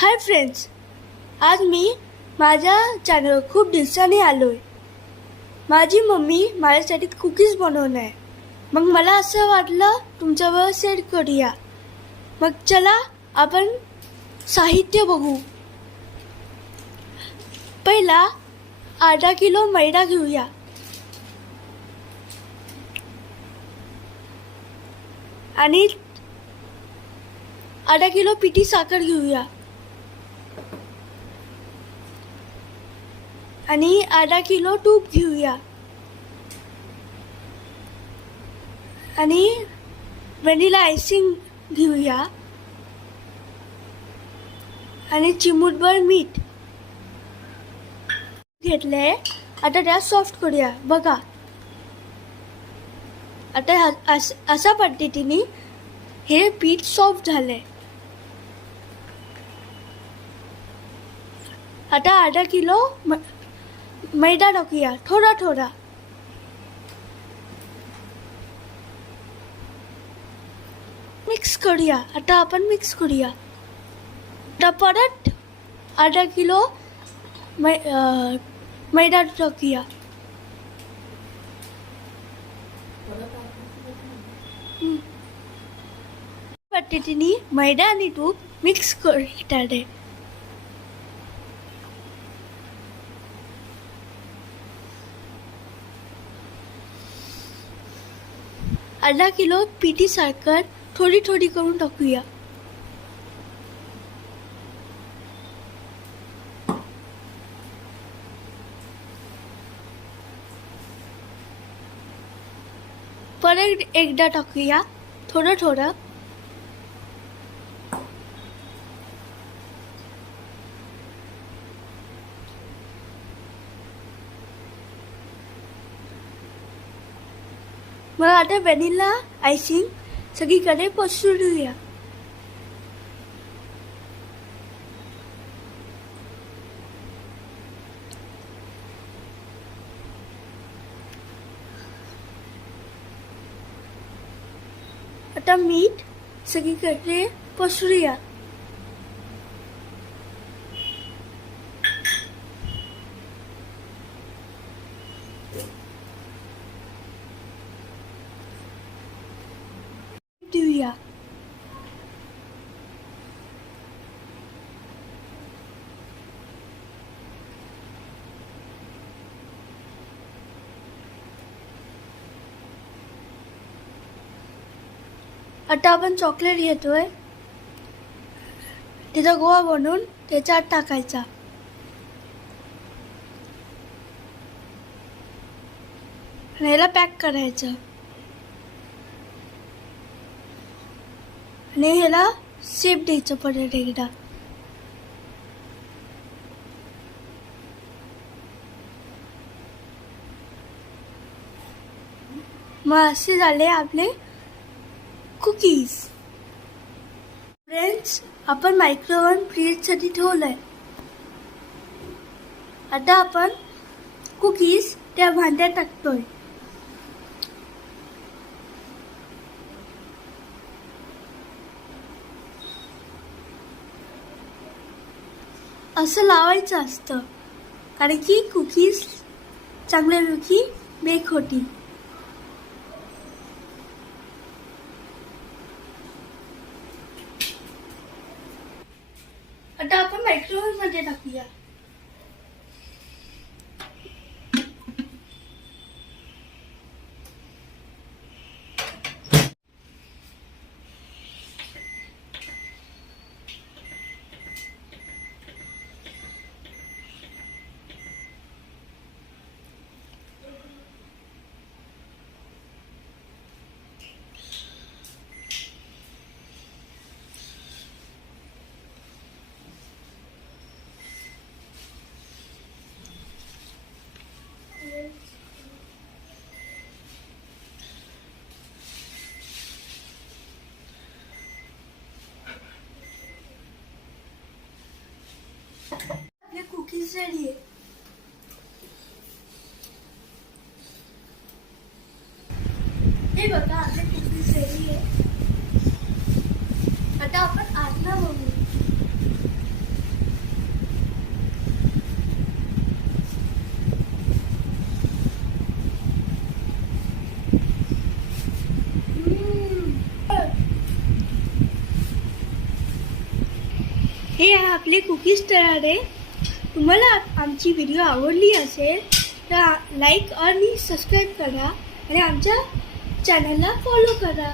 Hi friends, आज मी माझ्या channel खूप दिवसांनी आलो आहे. माझी मम्मी माझ्यासाठी कुकीज बनवणार आहे. मग मला असं वाटलं तुमच्याबरोबर शेअर करूया. मग चला आपण साहित्य बघू. पहिला अर्धा किलो मैदा घेऊया. आणि अर्धा किलो पिठी साखर घेऊया. आणि अर्धा किलो तूप घेऊया. आणि व्हॅनिला आयसिंग घेऊया. आणि चिमूटभर मीठ घेतले. आता त्याला सॉफ्ट करूया. बघा आता अशा पद्धतीने हे पीठ सॉफ्ट झाले. आता अर्धा किलो मैदा टाकूया, थोडा थोडा. मिक्स करूया. आता आपण मिक्स करूया. आता परत अर्धा किलो मैदा टाकूया. पद्धतीने मैदा आणि तूप मिक्स करतात. अर्धा किलो पिठी साखर थोडी थोडी करून टाकूया. परत एकदा टाकूया, थोडं थोडं. मग आता व्हॅनिला आयसिंग सगळीकडे पसरूया. आता मीठ सगळीकडे पसरूया. देऊया. आता आपण चॉकलेट घेतोय, त्याचा गोळा बनवून त्याच्यात टाकायचा. आणि याला पॅक करायचं. आणि ह्याला शेप द्यायचं परत एकदा. मग असे झाले आपले कुकीज. फ्रेंड्स, आपण मायक्रोवेव्ह फ्रीजसाठी ठेवलंय. आता आपण कुकीज त्या भांड्यात टाकतोय. असं लावायचं असतं, कारण की कुकीज चांगल्यापैकी बेक होती. आता आपण मायक्रोवेव्ह मध्ये टाकूया. आपले कुकीज रेडी आहे. हे बघा, आपले कुकीज रेडी आहे. आता आपण आतला बघू. हे आपले कुकीज तयार आहे. तुम्हाला आमची व्हिडिओ आवडली असेल तर लाईक आणि सबस्क्राईब करा आणि आमच्या चॅनलला फॉलो करा.